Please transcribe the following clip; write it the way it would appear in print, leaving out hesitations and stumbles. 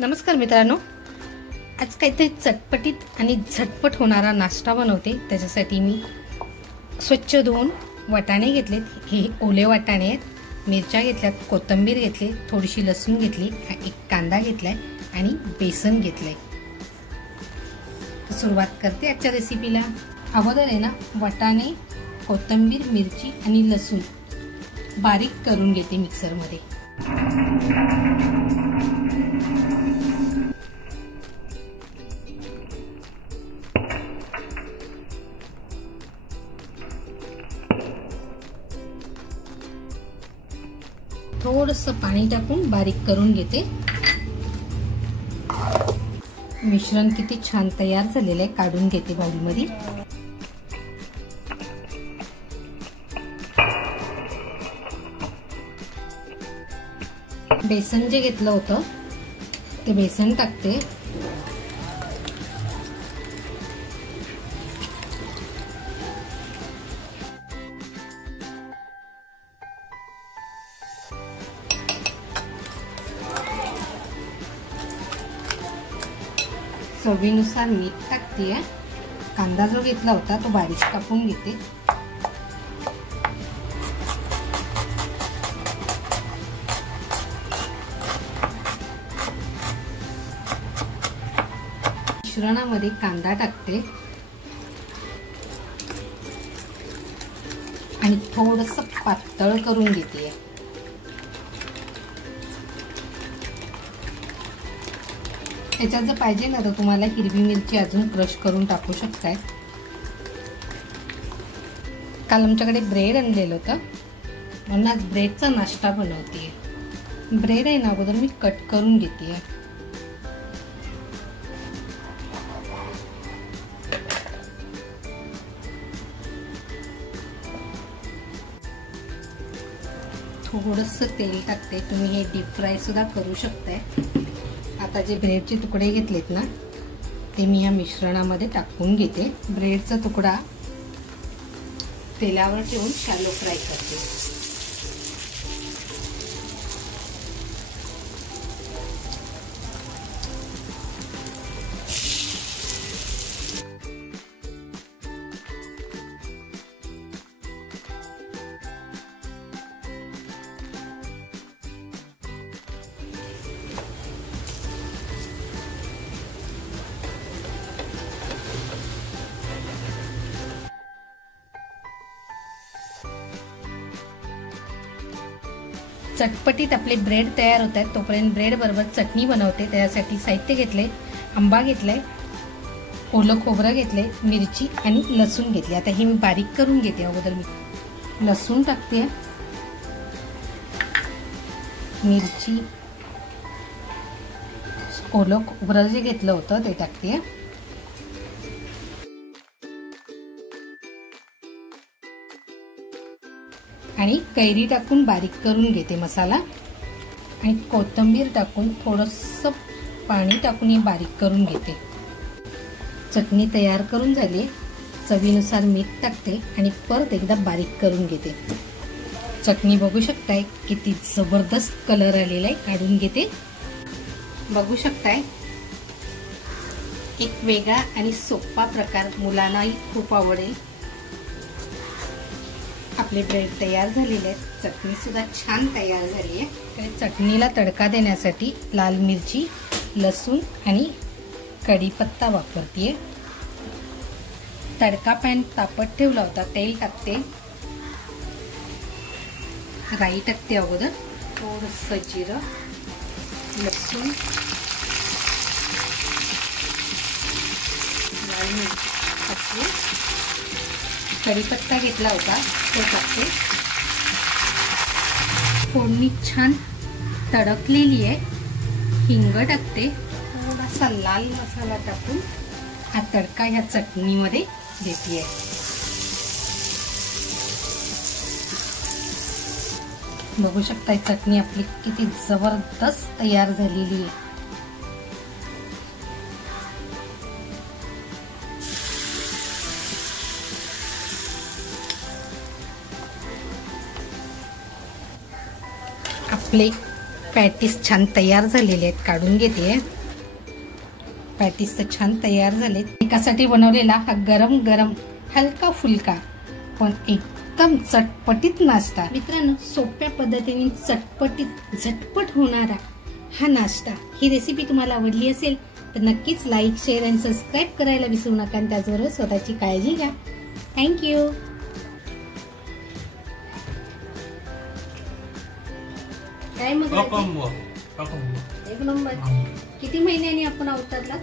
नमस्कार मित्रांनो, आज काहीतरी चटपटीत आणि झटपट होणारा नाश्ता बनवते। त्याच्यासाठी मी स्वच्छ धुवून वाटाणे घेतलेत। हे ओले वाटाणे आहेत। मिरच्या घेतल्यात, कोथिंबीर घेतली, थोडीशी लसूण घेतली, एक कांदा घेतलाय आणि बेसन घेतलंय। सुरुवात करते आजच्या रेसिपीला। अगोदर आहे ना, वाटाणे, कोथिंबीर, मिरची आणि लसूण बारीक करून घेते मिक्सर मध्ये। थोडंसं पाणी टाकून बारीक करून घेते। मिश्रण किती छान तयार झालेलं आहे, काढून घेते बाउलमध्ये। बेसन जे घेतलं होतं ते बेसन टाकते। चवीनुसार मीठ टाकते। कांदा जो घेतला होता तो बारीक कापून घेते। मिश्रणामध्ये कांदा टाकते आणि थोडंसं पातळ करून घेते। याच्यात जर पाहिजे ना तर तुम्हाला हिरवी मिरची अजून क्रश करून टाकू शकताय। काल आमच्याकडे ब्रेड आणलेलं होतं, म्हणून आज ब्रेडचा नाश्ता बनवते। ब्रेड आहे ना, अगोदर मी कट करून घेते। थोडंसं तेल टाकते। तुम्ही हे डीप फ्राय सुद्धा करू शकताय। आता जे ब्रेडचे तुकडे घेतलेत ना, ते मी या मिश्रणामध्ये टाकून घेते। ब्रेडचा तुकडा तेलावर ठेवून शॅलो फ्राय करते। चटपटीत आपले ब्रेड तयार होत आहेत। तोपर्यंत ब्रेड बरोबर चटणी बनवते। त्यासाठी साहित्य घेतले, आंबा घेतलाय, ओलं खोबरं घेतले, मिरची आणि लसूण घेतली। आता हे मी बारीक करून घेते। अगोदर मी लसूण टाकते, मिरची, ओलं खोबरं जे घेतलं होतं ते टाकते, आणि कैरी टाकून बारीक करून घेते मसाला, आणि कोथिंबीर टाकून थोडंसं पाणी टाकून हे बारीक करून घेते। चटणी तयार करून झाली। चवीनुसार मीठ टाकते आणि परत एकदा बारीक करून घेते। चटणी बघू शकताय किती जबरदस्त कलर आलेला आहे। काढून घेते। बघू शकताय, एक वेगळा आणि सोपा प्रकार, मुलांनाही खूप आवडेल। आपले ब्रेड तयार झालेले आहेत। चटणी सुद्धा छान तयार झाली आहे। चटणीला तडका देण्यासाठी लाल मिरची, लसूण आणि कढीपत्ता वापरते। तडका पॅन तापत ठेवला होता। तेल टाकते, राई टाकते, अगोदर थोडंसं जिरं, लसूण, लाल मिरची टाकते, कढीपत्ता घेतला होता तो टाकते। फोडणी छान तडकलेली आहे। हिंग टाकते, थोडासा लाल मसाला टाकून हा तडका ह्या चटणीमध्ये देते। बघू शकताय चटणी आपली किती जबरदस्त तयार झालेली आहे। आपले पॅटीस छान तयार झालेले आहेत, काढून घेते. पॅटीस तर छान तयार झालेत. एकासाठी बनवलेला हा गरम गरम हलका फुलका पण एकदम चटपटीत नाश्ता. मित्रांनो, सोप्या पद्धतीने चटपटीत झटपट होणारा हा नाश्ता, ही रेसिपी तुम्हाला आवडली असेल तर नक्कीच लाईक, शेअर आणि सबस्क्राईब करायला विसरू नका. आणि त्याचबरोबर स्वतःची काळजी घ्या. थँक्यू. काय मग एक नंबर. किती महिन्यांनी आपण अवतरला?